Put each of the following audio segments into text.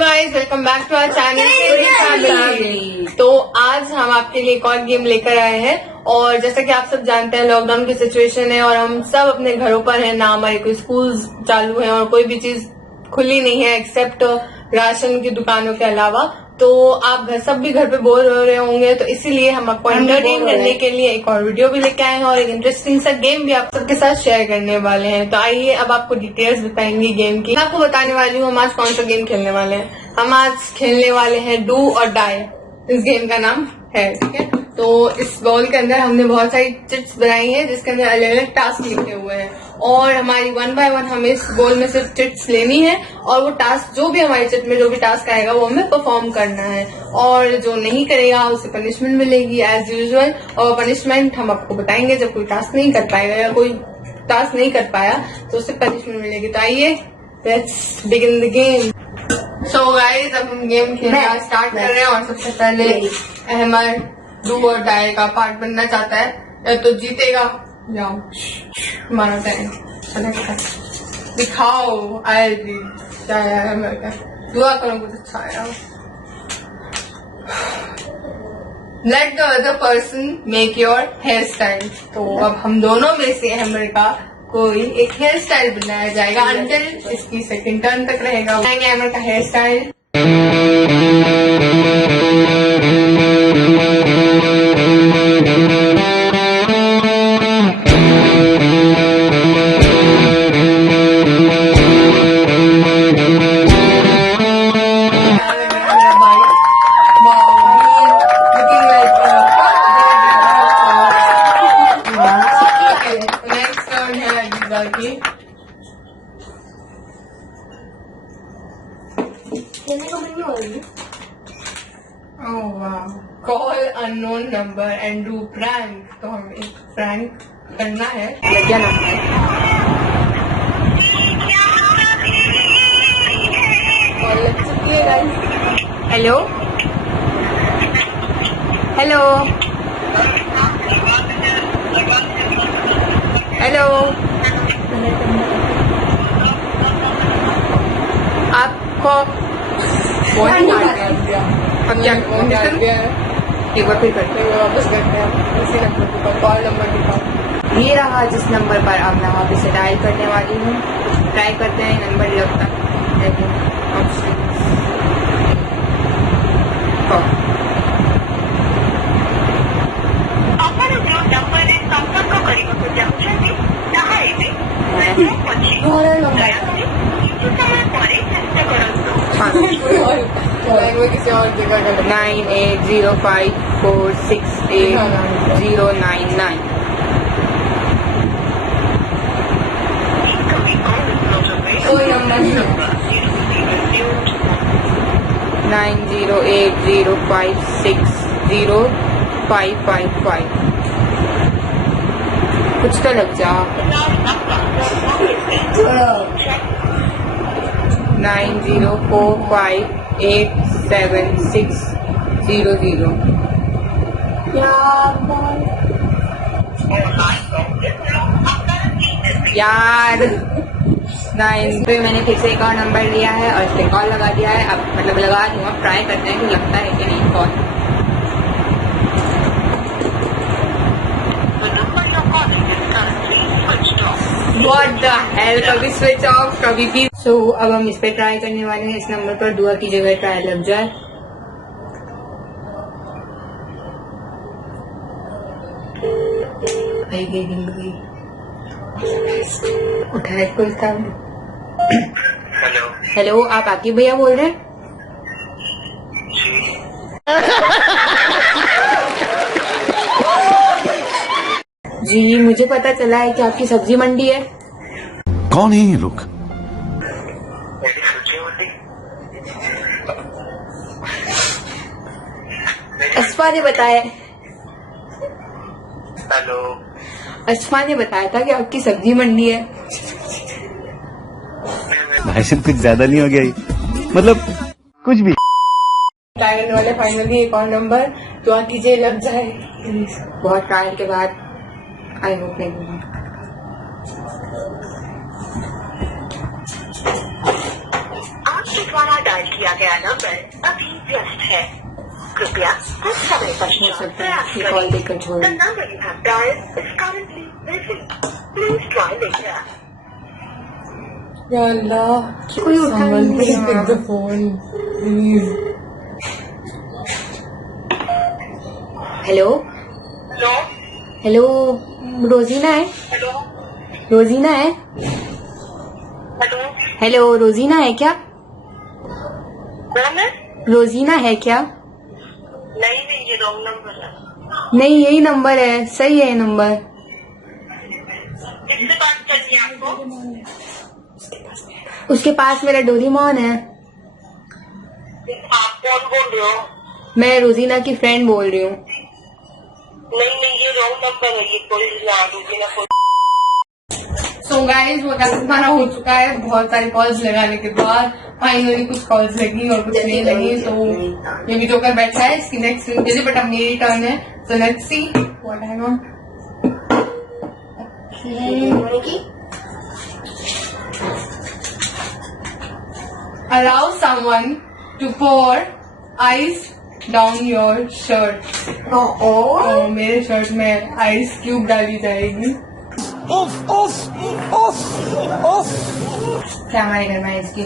Guys, welcome back to our channel. तो आज हम आपके लिए एक और गेम लेकर आए हैं और जैसा कि आप सब जानते हैं लॉकडाउन की सिचुएशन है और हम सब अपने घरों पर हैं, ना हमारे कोई स्कूल चालू है और कोई भी चीज खुली नहीं है एक्सेप्ट राशन की दुकानों के अलावा। तो आप सब भी घर पे बोर हो रहे होंगे, तो इसीलिए हम आपको एंटरटेन करने के लिए एक और वीडियो भी लेके आए हैं और एक इंटरेस्टिंग सा गेम भी आप सबके साथ शेयर करने वाले हैं। तो आइए अब आपको डिटेल्स बताएंगे गेम की। मैं आपको बताने वाली हूँ हम आज कौन सा गेम खेलने वाले हैं। हम आज खेलने वाले हैं डू और डाई, इस गेम का नाम है, ठीक है। तो इस बॉल के अंदर हमने बहुत सारी चिट्स बनाई है जिसके अंदर अलग अलग टास्क लिखे हुए हैं और हमारी 1 बाय 1 हमें इस बॉल में सिर्फ चिट्स लेनी है और वो टास्क जो भी हमारी चिट में जो भी टास्क आएगा वो हमें परफॉर्म करना है और जो नहीं करेगा उसे पनिशमेंट मिलेगी एज यूजुअल। और पनिशमेंट हम आपको बताएंगे जब कोई टास्क नहीं कर पाएगा या कोई टास्क नहीं कर पाया तो उसे पनिशमेंट मिलेगी। तो आइए let's begin the game. So guys, अब हम गेम खेलना स्टार्ट कर रहे हैं और सबसे पहले अहमद डू और डाई का पार्ट बनना चाहता है या तो जीतेगा। जाओ, हमारा टाइम दिखाओ। आए जी क्या है, मैं दुआ करो कुछ अच्छा आया। Let the other person make your hair style. तो अब हम दोनों में से अहमद का कोई एक हेयर स्टाइल बनाया जाएगा अंटिल इसकी सेकंड टर्न तक रहेगा। अहमद का hair style. Call unknown number and do prank. तो हमें एक प्रैंक करना है। क्या नंबर? कॉल लग चुकी है गाइस। हेलो हेलो हेलो, आपको फोन अब क्या एक बार फिर करते हैं, वापस करते हैं उसी नंबर पर। कॉल नंबर दिखाओ। ये रहा जिस नंबर पर अब मैं वापस से डायल करने वाली हूँ। ट्राई करते हैं नंबर लगता ऑप्शन। किसी और जगह 9805468099। कोई नंबर 9080560555। कुछ तो लग जा। 9045876000। यार 9 पे मैंने फिर से एक और नंबर लिया है और इस पे कॉल लगा दिया है। अब मतलब लगा दूँ, अब ट्राई करते हैं कि लगता है कि नहीं कॉल। What the hell, कभी स्विच ऑफ कभी भी। सो अब हम इस पे ट्राई करने वाले हैं। इस नंबर पर दुआ की जगह ट्राई लग जाए। उठाए कोई काम। हेलो हेलो, आप आकिब भैया बोल रहे हैं? जी, मुझे पता चला है कि आपकी सब्जी मंडी है। कौन है ये लोग? अशफा ने बताया। हेलो, अशफा ने बताया था कि आपकी सब्जी मंडी है। भाई साहब कुछ ज्यादा नहीं हो गया ये? मतलब कुछ भी। ट्रायल वाले फाइनली एक और नंबर दुआ कीजिए लग जाए प्लीज। बहुत ट्रायल के बाद आई होप नहीं। आपके द्वारा डायल किया गया कृपया कुछ समय हो सकता पश्चात है प्रयास ये कॉल करें। देखकर छोड़ The number you have dialed is currently busy. Please try later. या अल्लाह कोई उठा ही someone नहीं please रहा। pick the phone please hello hello hello Rozina है हेलो रोजीना है हेलो हेलो रोजीना है क्या कौन है? रोजीना है क्या नहीं नहीं, ये रॉन्ग नंबर है। नहीं यही नंबर है सही है ये नंबर किससे बात करनी है आपको? उसके पास मेरा डोरेमोन है आप कौन बोल रहे हो? मैं रोजीना की फ्रेंड बोल रही हूँ नहीं नहीं, ये रॉन्ग नंबर है। ये कोई ना दूसरी ना कोई। सो गाइस वो टास्क हमारा हो चुका है बहुत सारी कॉल्स लगाने के बाद फाइनली कुछ कॉल्स लगी और कुछ नहीं लगी तो ये भी जोकर बैठा है इसकी नेक्स्ट रिंग दे बट अब मेरी टर्न है so let's see what hang on allow someone to pour ice down your shirt तो मेरे शर्ट में आइस क्यूब डाली जाएगी क्या हमारे घर में इसकी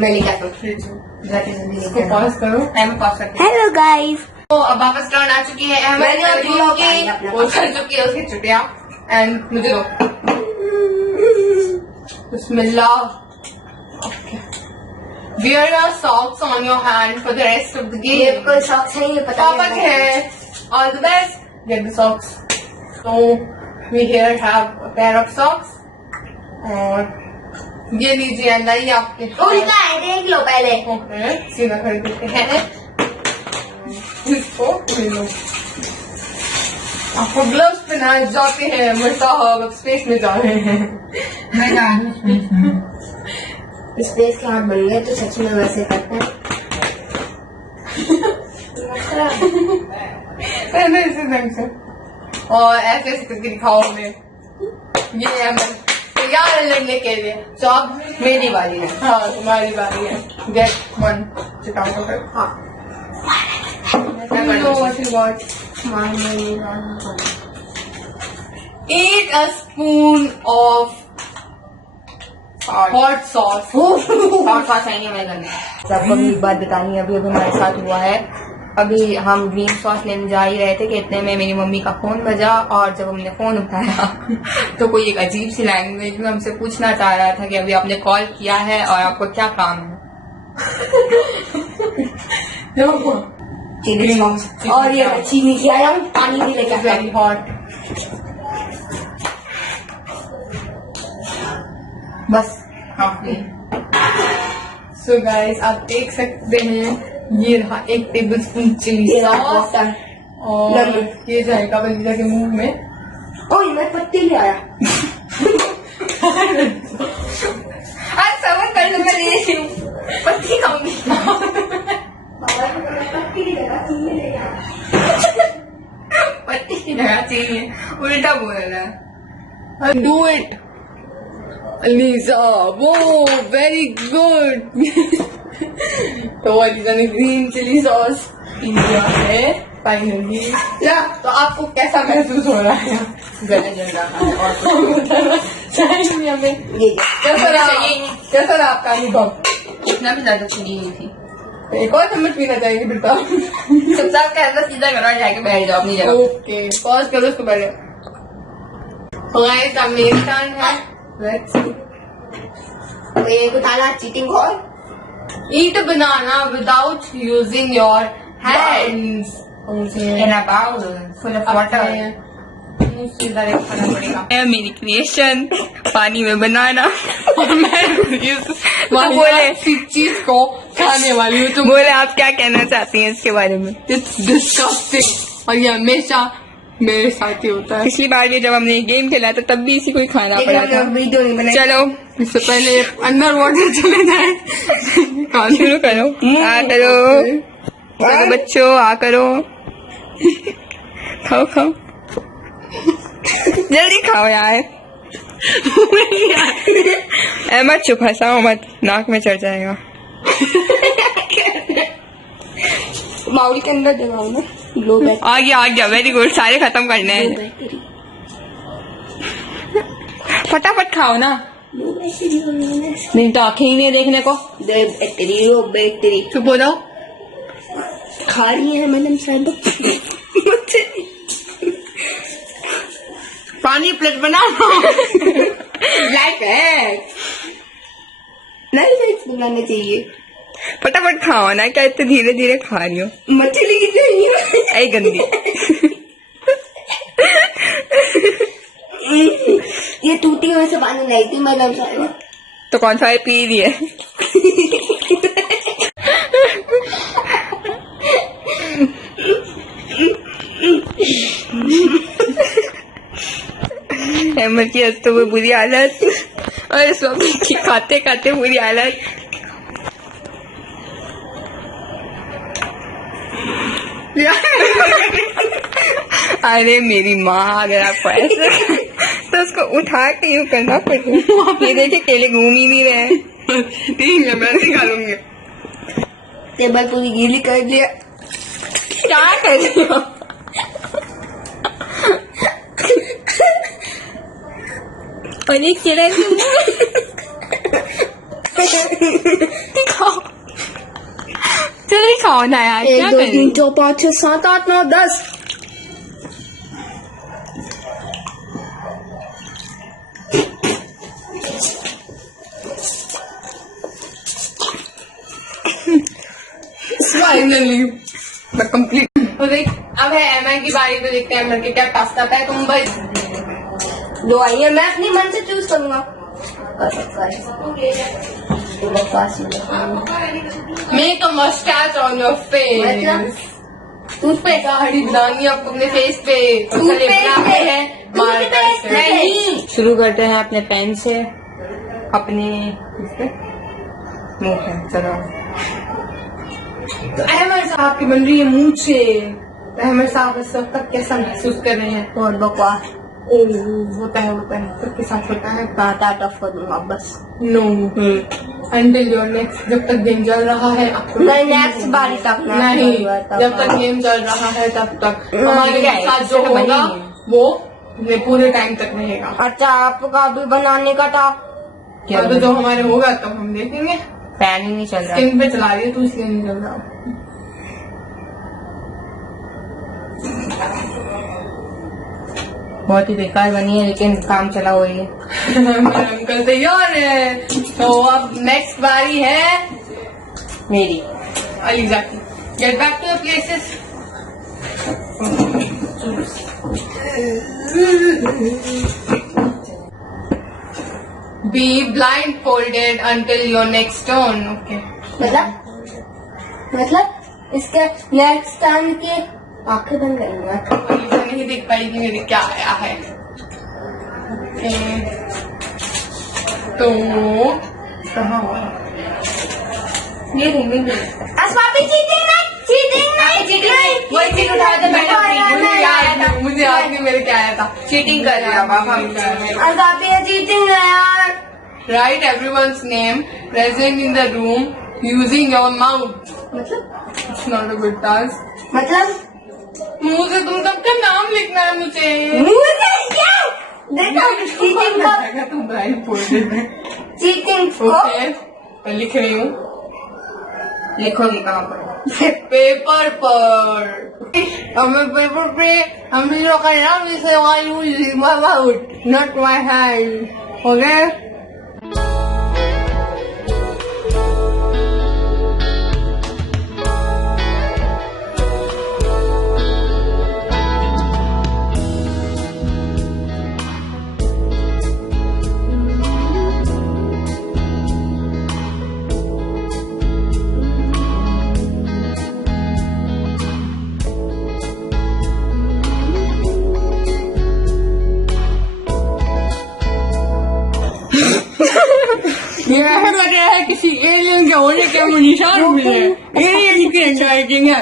मैं लेके आता हूँ इसको पॉज करो मैं पॉज करती हूँ हेलो गाइस तो अब वापस टर्न आ चुकी है अहमद की वो कर चुकी है उसकी छुट्टियाँ एंड मुझे दो बिस्मिल्लाह Wear your socks on your hand for the rest of the game. कोई शौक है ये पता Papa है. All the best. Get the socks. So we here have a pair of socks. और ये लीजिए नहीं आपके. उल्टा है देख लो पहले ओके सीधा कर देते हैं. इसको ले लो. आपको ग्लव्स पहनाए जाते हैं मरता अब स्पेस में जा रहे हैं. मैं जा रही हूँ स्पेस के हाथ बन गए तो सच में वैसे करते हैं पहले इसे ढंग से और ऐसे ऐसे करके दिखाओ हमें ये हमें तैयार है लड़ने के लिए तो अब मेरी बारी है हाँ तुम्हारी बारी है गेट वन चिटाओ तो फिर हाँ eat a spoon of hot sauce hot sauce आएंगे हमारे घर में सबको भी एक बात बतानी है अभी अभी हमारे साथ हुआ है अभी हम ग्रीन सॉस लेने जा ही रहे थे कि इतने में मेरी मम्मी का फोन बजा और जब हमने फोन उठाया तो कोई एक अजीब सी लैंग्वेज में हमसे पूछना चाह रहा था कि अभी आपने कॉल किया है और आपको क्या काम है चिली सॉस और ये चीनी की आया हूँ पानी भी लेकर वेरी हॉट बस सो गाइस आप देख सकते हैं ये रहा एक टेबल स्पून चिली सॉस और ये जाएगा बंदीजा के मुंह में ओए मैं पत्ती ले आया आज समझ कर लो मैं ले रही हूँ पत्ती खाऊंगी पत्ती की जगह चाहिए उल्टा बोल रहा है डू इट अलीजा वो वेरी गुड तो अलीजा ने ग्रीन चिली सॉस लिया है फाइनली या तो आपको कैसा महसूस हो रहा है गला जल रहा है और चाहिए हमें ये कैसा रहा आपका अनुभव इतना भी ज्यादा चीनी नहीं थी एक और चम्मच पीना चाहिए बेटा चुपचाप के अंदर सीधा करो और जाके बैठ जाओ अपनी जगह ओके पॉज करो उसको पहले गाइस अब मेरी टर्न है लेट्स तो ये उठाना cheating call eat a banana without using your hands in a bowl full of water मेरी क्रिएशन पानी में बनाना और मैं बोले चीज को खाने वाली हूँ तो बोले आप क्या कहना चाहती हैं इसके बारे में इट्स डिस्गस्टिंग और ये हमेशा मेरे साथ ही होता है पिछली बार भी जब हमने ये गेम खेला था तब भी इसी को ही खाना पड़ा था वीडियो नहीं बनाई चलो इससे पहले अंदर वाटर चले जाए शुरू करो आ करो चलो बच्चों आ करो खाओ खाओ जल्दी खाओ यार मत चुप हंसाओ मत नाक में चढ़ जाएगा बाउल के अंदर जमाओ ना। लो आ गया वेरी गुड। सारे खत्म करने हैं। फटाफट खाओ ना। नहीं तो आंखें ही नहीं है देखने को। बैटरी चुप हो जाओ। खा रही है मैडम साहब। पानी प्लेट बना। लाइक है नहीं बनाना चाहिए। फटाफट खाओ ना। क्या इतने धीरे धीरे खा रही हो? मछली कितनी है? ऐ गंदी। ये टूटी हुई से पानी नहीं थी मैडम साहब। तो कौन सा है? पी रही है। हेमर की हंसते हुए बुरी हालत और स्वामी की खाते खाते बुरी हालत। अरे मेरी माँ, अगर आपको ऐसे तो उसको उठा के यूँ करना पड़ेगा। ये देखे केले घूम ही नहीं रहे हैं। ठीक है मैं निकालूंगी। टेबल पूरी गीली कर दिया। क्या कर रही हो? और एक चिड़ा खाओ। जल्दी खाओ ना यार। 1 2 3 4 5 6 7 8 9 10। फाइनली मैं कंप्लीट। तो देख अब है एमआई की बारी। तो देखते हैं एमआई के क्या टास्क आता है। तुम बस दो आई है, मैं अपनी मन से चूज करूंगा। Make a moustache on your face. Toothpaste दाढ़ी बनानी है आपको अपने फेस पे। टूथपेस्ट है नहीं। शुरू करते हैं अपने पेन से। अपने मुंह पे चलो। अहमद साहब की बन रही है मुंह से। अहमद साहब इस वक्त तक कैसा महसूस कर रहे हैं? और बकवास ओह होता है सबके साथ होता है। काटा टफ कर दूंगा बस। No until your next. जब तक गेम चल रहा है आपको नहीं, नेक्स्ट बारी तक नहीं। जब तक गेम चल रहा है तब तक हमारे साथ जो होगा वो पूरे टाइम तक रहेगा। अच्छा आपका भी बनाने का था क्या? तो जो हमारे होगा तब हम देखेंगे। फैन ही नहीं चल रहा। स्किन पे चला रही है तू, इसलिए नहीं चल रहा। बहुत ही बेकार बनी है लेकिन काम चला हुआ है। मेरा अंकल तैयार है। तो अब नेक्स्ट बारी है मेरी। अलीजा की। Get back to your places. Be blindfolded until your next turn. Okay मतलब इसके नेक्स्ट टाइम की आंखें बंद करेंगे। अलीजा नहीं देख पाएगी मेरे क्या आया है। ओके तो कहाँ हुआ? ये चीटिंग वही चीज उठाया था मैंने। मुझे याद नहीं मेरे क्या आया था। चीटिंग कर रहे हैं आप। चीटिंग यार। Right everyone's name present in the room using your mouth. मतलब it's not a good task. मतलब मुंह से तुम सबका नाम लिखना है मुझे। क्या देखो चीटिंग का तू ब्लाइंड फोल्डेड है। चीटिंग को ओके मैं लिख रही हूँ। लिखोगी कहाँ पर? पेपर पर। हमें पेपर पे हम जो करना जिसे using my mouth not my hand. Okay ये ऐसा लग रहा है किसी एलियन के होने के निशान मिले। एलियन की हैंडराइटिंग है।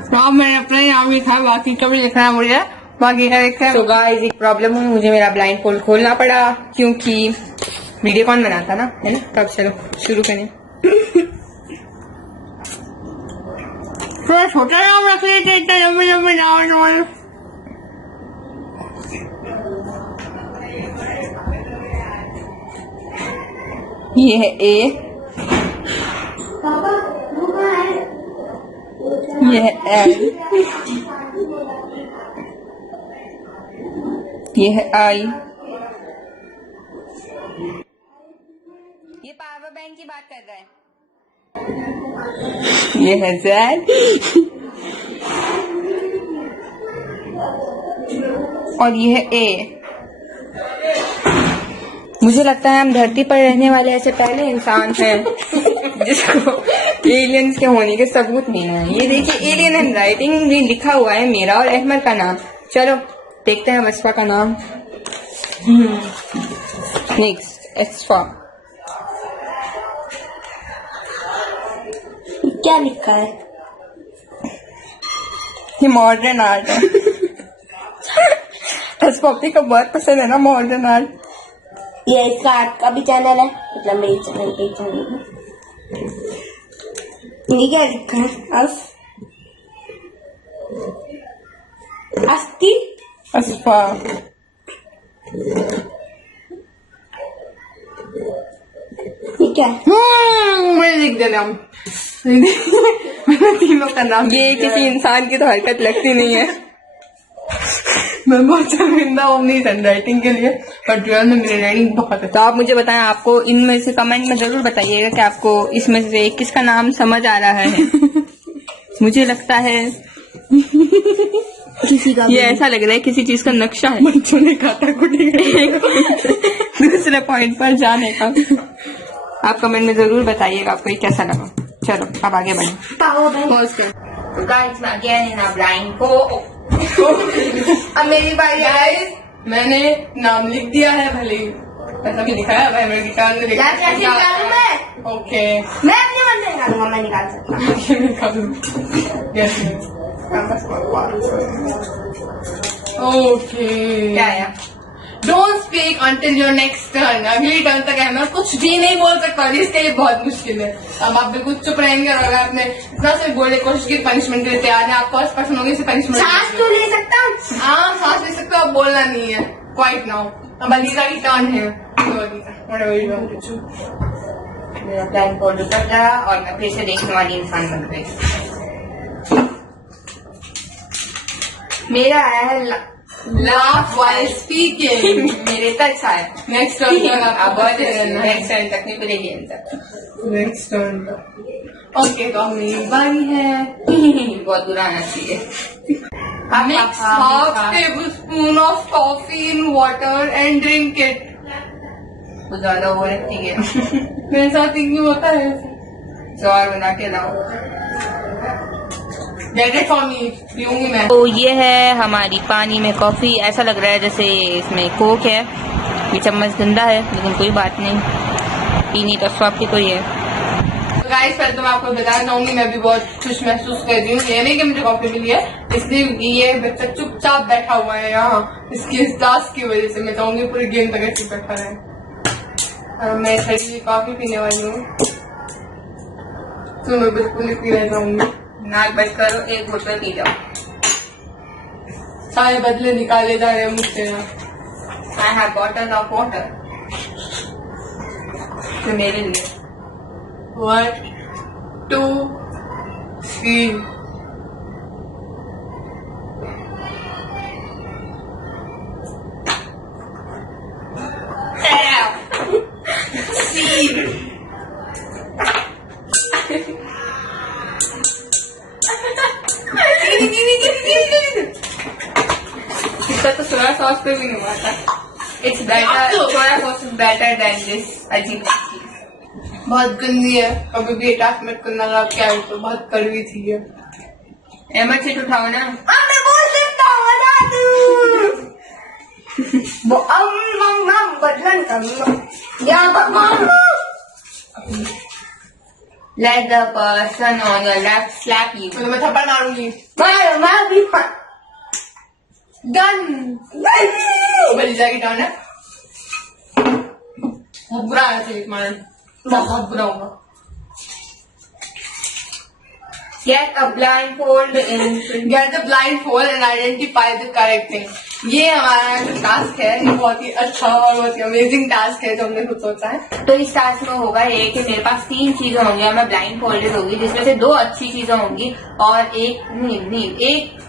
तो अब मैंने अपना नाम लिखा है, बाकी का भी लिखना है मुझे। बाकी का लिखा है। तो गाइस एक प्रॉब्लम हुई, मुझे मेरा ब्लाइंड फोल्ड खोलना पड़ा क्योंकि वीडियो कौन बनाता ना, है ना। तब चलो शुरू करें। थोड़ा छोटा नाम रख लेते, इतना लंबे लंबे नाम। ये है ए, ये है एल, ये है आई। ये पावर बैंक की बात कर रहा है। ये है जेड और ये है ए। मुझे लगता है हम धरती पर रहने वाले ऐसे पहले इंसान हैं जिसको एलियंस के होने के सबूत नहीं है। ये देखिए एलियन हैंड राइटिंग भी लिखा हुआ है, मेरा और अहमद का नाम। चलो देखते हैं वस्फा का नाम। नेक्स्ट एस्फा। क्या लिखा है? ये मॉडर्न आर्ट है। एस्फॉपी को बहुत पसंद है ना मॉडर्न आर्ट। ये इसका आर्ट का भी चैनल है, मतलब मेरे चैनल पे चैनल है। ये क्या लिखा है? अस्थि एस्फा। ये क्या है? मैंने लिख दिया नाम। मैंने तीनों का नाम। ये किसी इंसान की तो हरकत लगती नहीं है। मैं बहुत शर्मिंदा हूँ अपनी हैंडराइटिंग के लिए, पर रियल में मेरी राइटिंग बहुत तो आप मुझे बताएं, आपको इनमें से कमेंट में जरूर बताइएगा कि आपको इसमें से किसका नाम समझ आ रहा है। मुझे लगता है किसी का ये ऐसा लग रहा है किसी चीज का नक्शा है। बच्चों ने खाता कुटी दूसरे पॉइंट पर जाने का। आप कमेंट में जरूर बताइएगा आपको ये कैसा लगा। चलो अब आगे बढ़े। Power bank. तो गाइस मैं अगेन इन ब्राइन को अब मेरी बारी है। गाइस मैंने नाम लिख दिया है, भले ही ऐसा भी लिखा है, भाई मेरे निकाल दे। क्या कैसे निकालूं मैं? ओके मैं अपने मन से निकालूंगा, मैं निकाल सकता हूँ। निकालूं। ओके क्या आया? Don't speak until your next turn. अगली टर्न तक है मैं कुछ भी नहीं बोल सकता, जिसके लिए बहुत मुश्किल है। अब आप बिल्कुल चुप रहेंगे और अगर आपने इतना से बोलने की कोशिश की पनिशमेंट के लिए तैयार है, आप फर्स्ट पर्सन होंगे, पनिशमेंट। सांस तो ले सकता हूँ। हाँ सांस ले सकते हो, अब बोलना नहीं है। Quite now. अब अलीजा की टर्न है। मेरा प्लान फॉलो कर रहा और मैं फिर से देखने वाली इंसान बन गई। मेरा आया है लाफ वाइल स्पीकिंग। मेरे तक है। नेक्स्ट टर्न अब नेक्स्ट टाइम तक नहीं मिलेगी आंसर। नेक्स्ट टर्न ओके तो अब मेरी बारी है। बहुत बुरा आना चाहिए। Mix half tablespoon of coffee in water and drink it. कुछ ज्यादा वो रखती है। मेरे साथ एक भी होता है। तो और बना के लाओ। Get it for me, पीऊंगी मैं। तो ये है हमारी पानी में कॉफी। ऐसा लग रहा है जैसे इसमें कोक है। ये चम्मच गंदा है लेकिन कोई बात नहीं, पीनी तो स्वाद की कोई है। तो गाइस पहले तो मैं आपको बताना चाहूंगी, मैं भी बहुत खुश महसूस कर रही हूँ। ये नहीं कि मुझे कॉफी मिली है, इसलिए ये बच्चा चुपचाप बैठा हुआ है यहाँ इसकी इस टास्क की वजह से। मैं चाहूंगी पूरे गेम तक ऐसे बैठा रहे। और मैं खड़ी हुई कॉफी पीने वाली हूँ, तो मैं बिल्कुल नहीं पीना चाहूंगी। नाक बंद करो, एक बोतल पी जाओ। सारे बदले निकाले जा रहे हैं मुझसे यहाँ। I have bottle of water. तो मेरे लिए 1 2 3 इसका तो सोया सॉस पे भी नहीं हुआ था। It's better, soya sauce is better than this अजीब चीज। बहुत गंदी है, कभी भी टास्क मत करना। अगर आप क्या है तो बहुत कड़वी थी ये। अहमद सीट उठाओ ना। मैं बोल सकता हूँ, बता दूँ। वो बदला निकालूंगा। यहाँ पर मारो। Let the person on your left slap you. तो मैं थप्पड़ मारूंगी। मैं भी डन। बलिजा की टर्न है। बहुत बुरा आया था एक मारन, बहुत बुरा होगा। Get a blindfold in Get the blindfold and identify the correct thing. ये हमारा टास्क है, ये बहुत ही अच्छा और बहुत ही अमेजिंग टास्क है जो हमने खुद सोचा है। तो इस टास्क में होगा ये कि मेरे पास 3 चीजें होंगी और मैं ब्लाइंड फोल्डेड होगी, जिसमें से 2 अच्छी चीजें होंगी और एक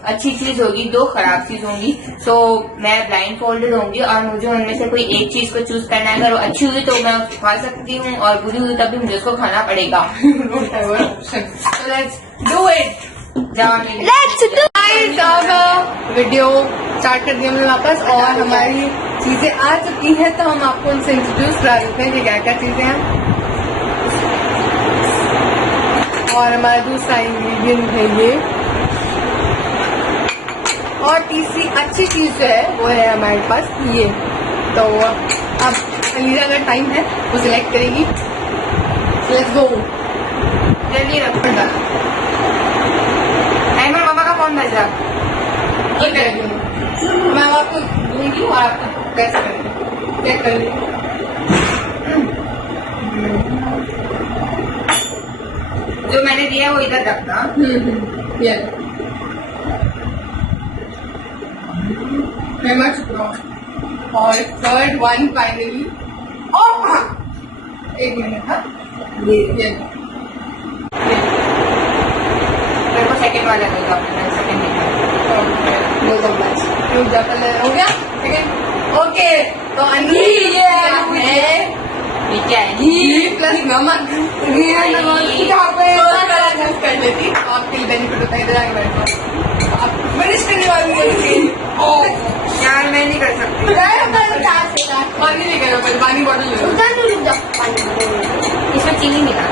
अच्छी चीज होगी, 2 खराब चीज होंगी। सो मैं ब्लाइंड फोल्डेड होंगी और मुझे उनमें से कोई एक चीज को चूज करना है। अगर वो अच्छी हुई तो मैं उसको खा सकती हूँ और बुरी हुई तब भी मुझे उसको खाना पड़ेगा। So let's do it. Let's do अब वीडियो स्टार्ट कर दिया हमने वापस और हमारी चीजें आ चुकी हैं, तो हम आपको उनसे इंट्रोड्यूस करा देते हैं कि क्या क्या चीजें हैं। और हमारा दूसरा इंग्रेडिएंट है ये, और तीसरी अच्छी चीज जो है वो है हमारे पास ये। तो अब अलीजा अगर टाइम है वो सिलेक्ट करेगी। Let's go. जल्दी रखो। अहमद मामा का फोन बज रहा। ये करेंगे मैं आपको दूंगी और आपको कैसे करेंगे चेक कर लीजिए। जो मैंने दिया है वो इधर रखना। ये मैं मत चुप रहो। और थर्ड वन फाइनली, और हाँ 1 मिनट। हाँ ये मेरे को सेकंड वाला देगा, सेकंड हो गया सेकंड। ओके तो अन्नी ये है क्या है? घी प्लस नमक। कर लेती आपके लिए बेनिफिट होता है। इधर आगे बैठो, आप बरिश करने वाली है। यार मैं नहीं कर सकती। पानी नहीं करो, पहले पानी बॉटल ले लो। इसमें चीनी मिला।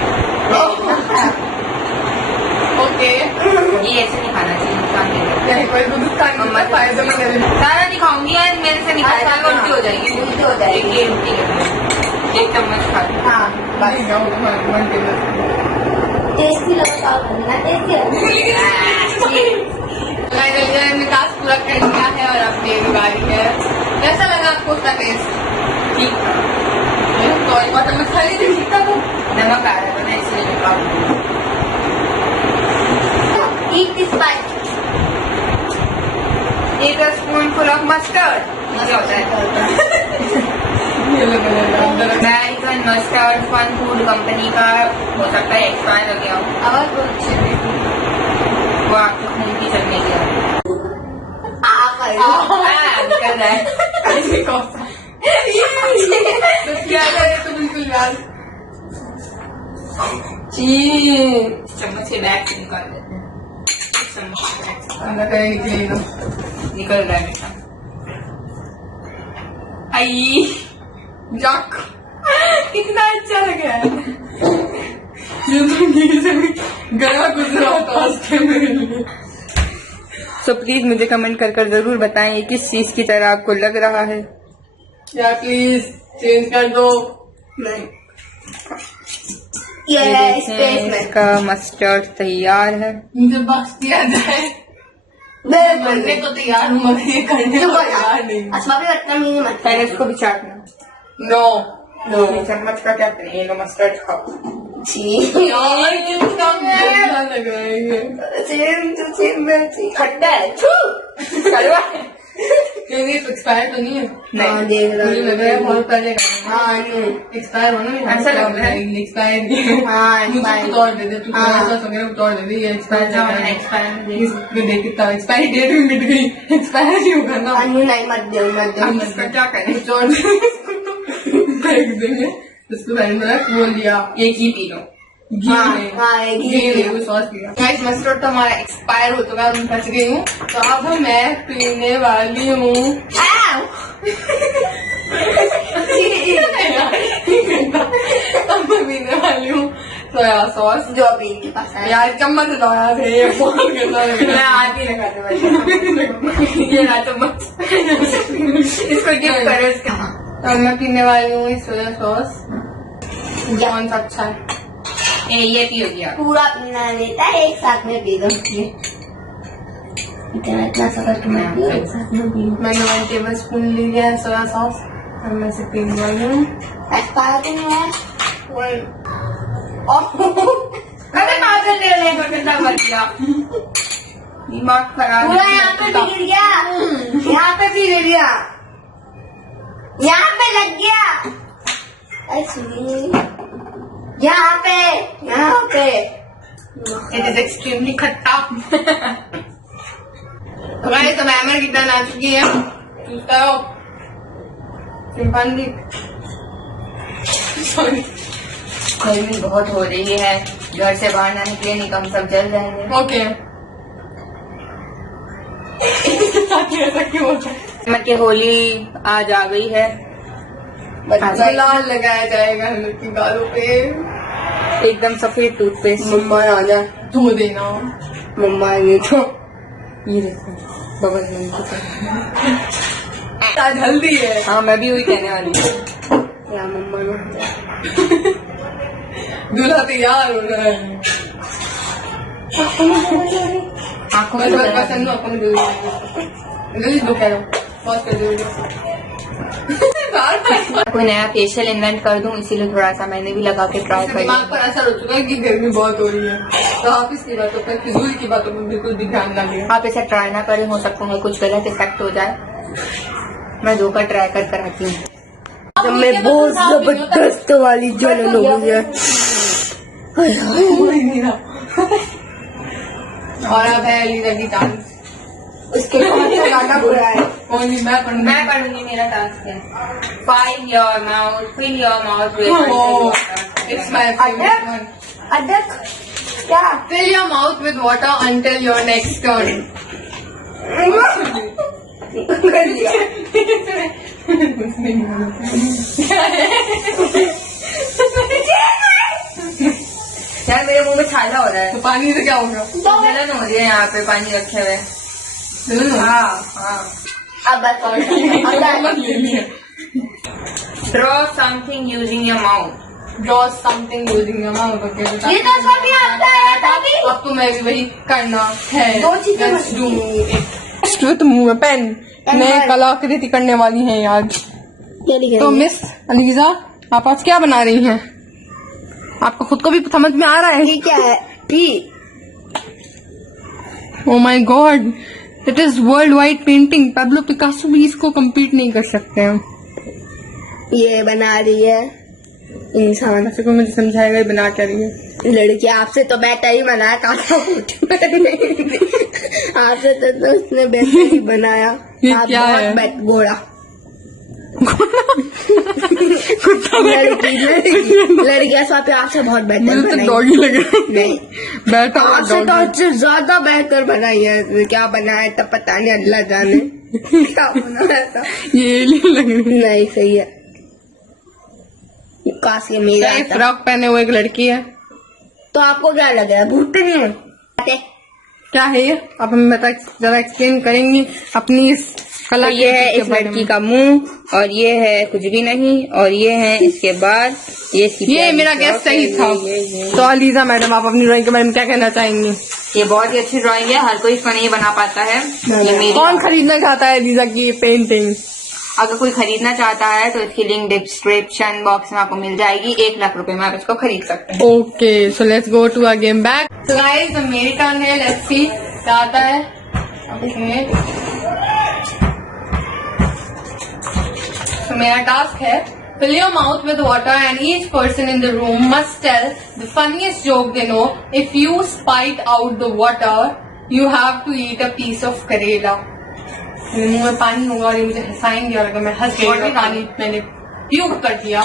ओके ये ऐसे नहीं खाना चाहिए, नुकसान देगा। यही पर दूध खाने का फायदा में कर ली। सारा नहीं खाऊंगी यार, मेरे से नहीं खाया जाएगा, उल्टी हो जाएगी। उल्टी हो जाएगी। ये उल्टी करनी। 1 चम्मच खा ली। हाँ बाकी जाओ 1 टेबल। टेस्टी लगा बनना, टेस्टी मैंने टास्क पूरा कर लिया है और अब मेरी बारी है। कैसा लगा आपको उसका टेस्ट? ठीक था। तो एक बार चम्मच खा लीजिए, ठीक था वो। नमक आ रहा था ना, इसलिए मैं खाऊंगी। Eat this bite. 1 spoonful of mustard. मजा होता है। ये लो अंदर रखा। American mustard fun food company का हो सकता है एक्सपायर हो गया हो। आवाज बहुत अच्छी है। वो आपको खून की चलने गया निकल रहा है। ऐसे कौन सा? तो क्या करे तो बिल्कुल यार। चम्मच से बैग से निकाल देते हैं। चम्मच से बैग से अंदर कहीं निकले ना। निकल रहा है बेटा। आई जक कितना अच्छा लग रहा है। ये तो घी से भी गला गुजरा होता है मेरे लिए। सो प्लीज मुझे कमेंट कर जरूर बताएं ये किस चीज की तरह आपको लग रहा है। यार प्लीज चेंज कर दो। नहीं ये ये देखें, स्पेस में इसका मस्टर्ड तैयार है। मुझे बख्श दिया जाए। मैं बनने को तैयार हूँ मगर ये करने को तैयार नहीं। असमा भी रत्ना नहीं मत पहले इसको भी चाटना। नो ये चम्मच का क्या करें, ये लो मस्टर्ड खाओ। यार कितना गंदा लग रहा है ये। खट्टा है कड़वा है। ये एक्सपायर तो नहीं है? हाँ देख मुझे लग रहा है बहुत पहले का। हाँ नहीं एक्सपायर होना नहीं ऐसा लग रहा है। एक्सपायर नहीं है। हाँ मुझे expire। कुछ और दे दे, तू हाँ। सॉस वगैरह कुछ और दे दे। ये एक्सपायर चल रहा है। एक्सपायर देख कितना एक्सपायरी डेट भी मिट गई। एक्सपायर नहीं होगा ना। अन्नू नहीं मत दे मत हम दे इसका क्या करें? कुछ और फेंक देंगे। इसको मैंने बोल दिया ये घी पी लो। घी में हाँ ये घी घी में कोई सॉस पिया। गाइस मस्टर्ड तो हमारा एक्सपायर हो चुका है, मैं फंस गई हूँ। तो अब मैं पीने वाली हूँ। अब मैं पीने वाली हूँ सोया सॉस। जो अभी इनके पास है यार चम्मच से दो यार, ये बहुत गंदा लग मैं रहा है। हाथ ही लगाने वाली। ये ना चम्मच। इसको गिफ्ट करो इसका। तो अब मैं पीने वाली हूँ सोया सॉस। कौन सा अच्छा है? ये पी हो गया। पूरा पीना लेता है, एक साथ में पी दो इतना सा करके मैं पी एक साथ में पी लूं। मैंने 1 टेबल स्पून लिया है सोया सॉस और मैं इसे पीने वाली हूँ। एक्सपायर तो नहीं है अरे पे ले ले। गंदा कर दिया, दिमाग खराब। पूरा यहाँ पे भी गिर गया, यहाँ पे भी गिर गया, यहाँ पे लग गया, यहाँ पे इट इज एक्सट्रीमली खट्टा। तो गाइस अब एमर की टर्न आ चुकी है, चूसता हो चिंपांजी। सॉरी, गर्मी बहुत हो रही है, घर से बाहर ना निकले नहीं, कम सब जल जाएंगे। ओके। ऐसा क्यों होता है? एमर की होली आज आ गई है, गुलाल लगाया जाएगा हम लोग की गालों पे। एकदम सफेद टूथपेस्ट। मम्मा आ जा, धो देना। मम्मा ये तो ये देखो बबल मम्मी को। आज हल्दी है। हाँ मैं भी वही कहने वाली हूँ। या मम्मा ने दूल्हा तैयार हो रहा है। आँखों में बस तो बस अन्नू अपन जल्दी दो कह दो, पॉज कर दो। कोई नया फेशियल इन्वेंट कर दूं, इसीलिए थोड़ा सा मैंने भी लगा के ट्राई कर दिमाग पर असर हो चुका है कि गर्मी बहुत हो रही है, तो आप इसकी बातों पर, फिजूल की बातों पर बिल्कुल भी ध्यान ना दें। आप इसे ट्राई ना करें, हो सकता है कुछ गलत इफेक्ट हो जाए। मैं धोकर ट्राई कर कराती हूँ। जब मैं बहुत जबरदस्त वाली जलन हो गई है। और अब है लीजा की चांस। उसके कौन सा गाना बुरा है? ओनली मैं पढ़ूंगी। मैं पढ़ूंगी, मेरा टास्क है। Fill your mouth with it's my favourite one. अदरक क्या? Fill your mouth with water until your next turn. कर लिया। यार मेरे मुंह में छाला हो रहा है, तो पानी से क्या होगा? जलन हो रही है यहाँ पे पानी रखे हुए। हाँ अब बस और draw something using your mouth. Draw something using your mouth. Okay, ये तो सभी आता है तभी। अब तो मैं भी वही करना है। दो चीजें Let's do बनती it. श्वेत मुंह में पेन नए कलाकृति करने वाली हैं आज। क्या लिख तो मिस अलीजा, आप आज क्या बना रही हैं? आपको खुद को भी समझ में आ रहा है? ये क्या है? P oh my God, it is world wide painting. Pablo Picasso भी इसको कम्पीट नहीं कर सकते हैं। ये बना रही है इंसान। ऐसे कोई मुझे समझाएगा ये बना क्या रही है? लड़की आपसे तो बेहतर ही बनाया, काका आपसे तो उसने बेहतर ही बनाया। ये आप क्या है? बहुत गोरा कुत्ता लड़कियां स्वाति आपसे बहुत बेहतर मुझे तो बनाई। डॉगी लग रहा है। नहीं, बैठा हुआ आपसे तो डॉगी। आपसे ज्यादा बेहतर बनाई है। क्या बनाया था पता नहीं, अल्लाह जाने क्या बनाया था। ये एलियन लग रही है। नहीं सही है, काश ये मेरा क्या ये था। फ्रॉक पहने हुए एक लड़की है? तो आपको क्या लग रहा है, भूत नहीं है? क्या है ये? आप हमें जरा एक्सप्लेन करेंगी अपनी इस कला तो ये है इस लड़की का मुंह, और ये है कुछ भी नहीं, और ये है इसके बाद ये मेरा गेस सही था। तो अलीजा मैडम, आप अपनी ड्राइंग के बारे में क्या कहना चाहेंगी? ये बहुत ही अच्छी ड्राइंग है, हर कोई इसको नहीं बना पाता है। ये मेरी कौन खरीदना चाहता है अलीजा की पेंटिंग? अगर कोई खरीदना चाहता है तो इसकी लिंक डिस्क्रिप्शन बॉक्स में आपको मिल जाएगी। 1 लाख रुपए में आप इसको खरीद सकते हैं। Okay, so let's go to a game back. So guys, मेरी टर्न है। लेट्स सी क्या आता है। तो मेरा टास्क है, fill your mouth with water and each person in the room must tell the funniest joke they know. If you spite out the water, you have to eat a piece of करेला। मेरे मुंह में पानी होगा और ये मुझे हंसाएंगे, और अगर मैं हंस गई और पानी मैंने प्यूक कर दिया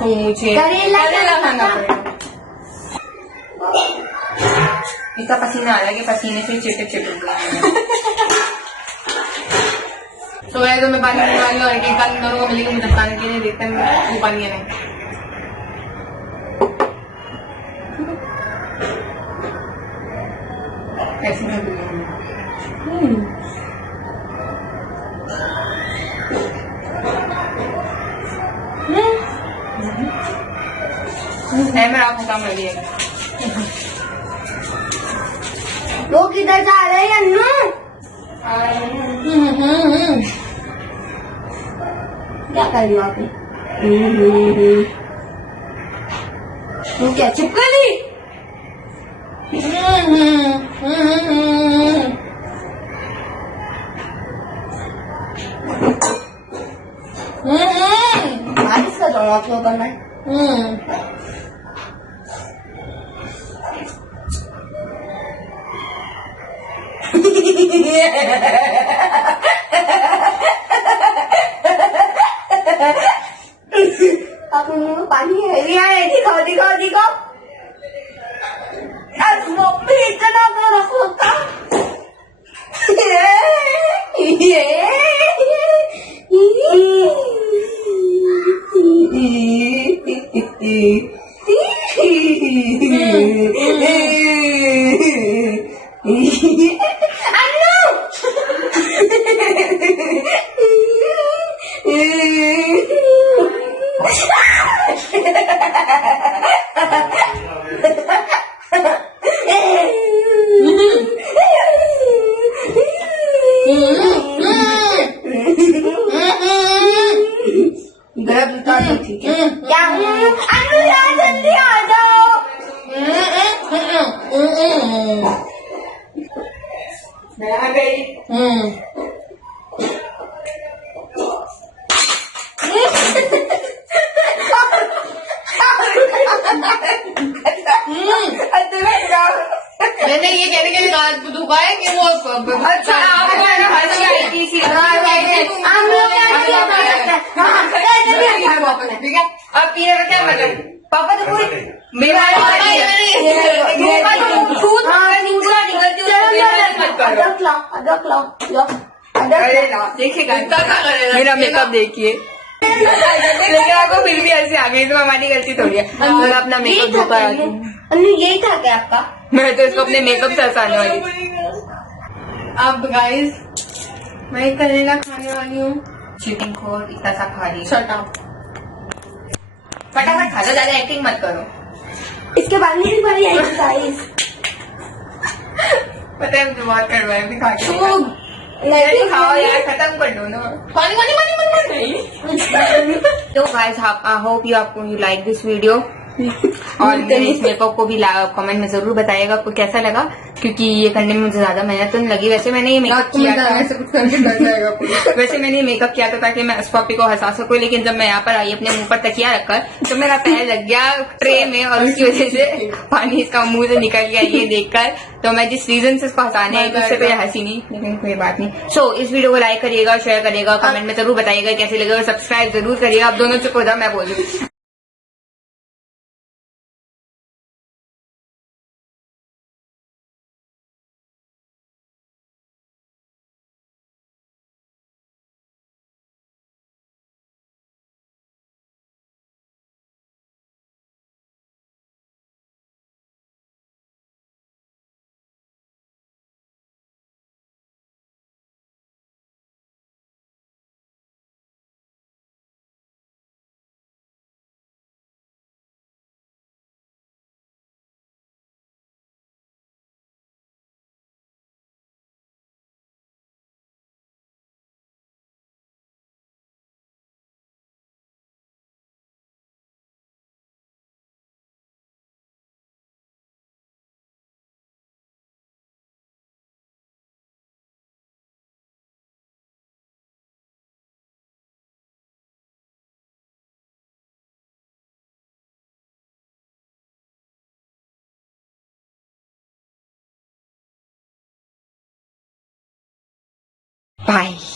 तो मुझे करेला खाना पड़ेगा। इतना पसीना आ रहा है कि पसीने से चिटे चिटे। तो वैसे तो मैं पानी पीने वाली हूँ, और एक पानी दोनों को मिलेगी, मुझे पानी पीने देखते हैं वो पानी है नहीं। ऐसे मैं है मेरा आपको काम लगी है। वो किधर जा रहे हैं अन्नू? क्या कर रही हो आप? वो क्या चिपकली? बारिश का जमा क्यों करना है? आपके मुंह में पानी है? ये दिखाओ दिखाओ दिखाओ। आज मम्मी इतना बड़ा होता। गलत उतार दो, ठीक है? क्या अनु यार जल्दी आ जाओ। मैं आ गई। मैंने ये कहने के लिए कहा दुखा है कि वो अच्छा आपको है ना हंसी आई थी इसी ठीक है। अब पीने का क्या मतलब? पापा तो पूरी मेरा मेकअप देखिए लेकिन आपको फिर भी ऐसे आ गई तो हमारी गलती थोड़ी है। मैं अपना मेकअप धोकर आती हूँ। यही था क्या आपका? मैं तो इसको अपने मेकअप से हंसाने वाली। अब गाइस मैं करेला खाने वाली हूँ। चीटिंग खोर इतना सा खा रही है। Shut up. फटाफट खा लो, ज्यादा एक्टिंग मत करो। इसके बाद मेरी बारी आई गाइस। पता है मुझे बहुत करवाए भी खा के। नहीं खाओ यार, खत्म कर दो ना। पानी पानी पानी पानी तो guys I hope you like this video और मेरे इस मेकअप को भी कमेंट में जरूर बताइएगा आपको कैसा लगा, क्योंकि ये करने में मुझे ज्यादा मेहनत तो नहीं लगी। वैसे मैंने ये मेकअप किया था वैसे मैंने ये मेकअप किया था ताकि मैं उस पप्पी को हंसा सकूं, लेकिन जब मैं यहाँ पर आई अपने मुंह पर तकिया रखकर तो मेरा पैर लग गया ट्रे में और उसकी वजह से पानी इसका मुंह से निकल गया ये देखकर। तो मैं जिस रीजन से इसको हंसाने आई उससे तो ये हंसी नहीं, लेकिन कोई बात नहीं। सो इस वीडियो को लाइक करिएगा, शेयर करिएगा, कमेंट में जरूर बताइएगा कैसे लगे और सब्सक्राइब जरूर करिएगा। आप दोनों चुप हो जाओ, मैं बोल दूँ। Bye.